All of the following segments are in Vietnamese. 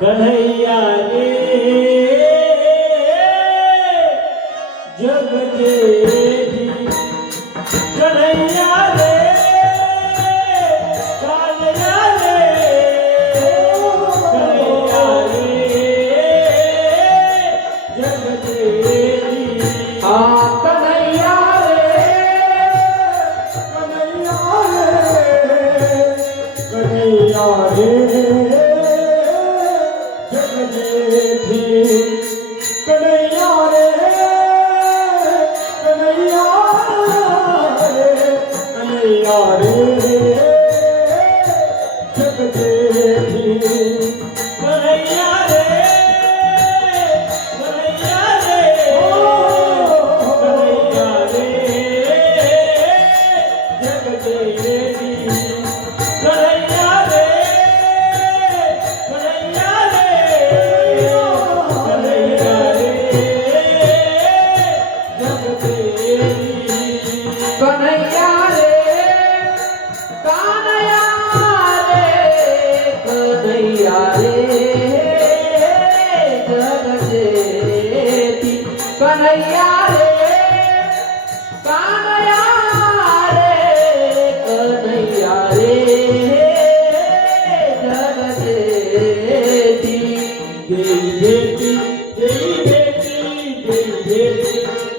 कन्हैया रे जग जे कन्हैया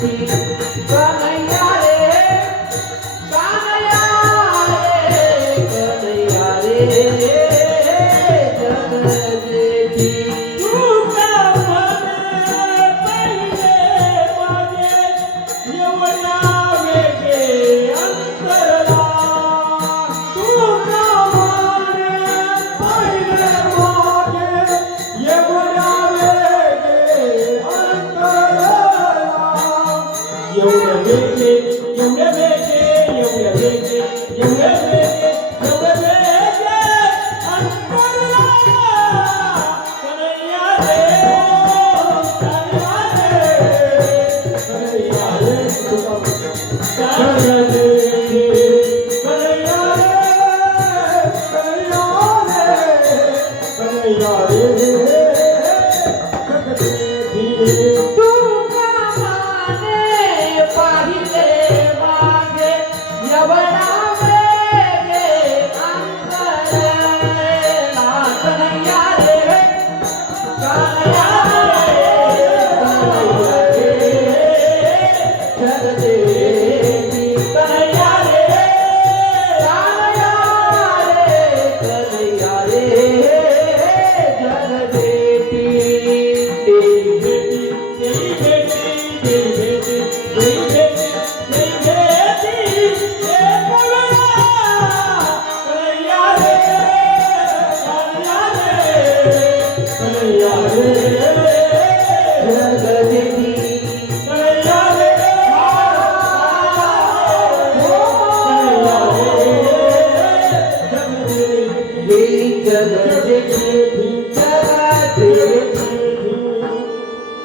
Ты. не Yeah.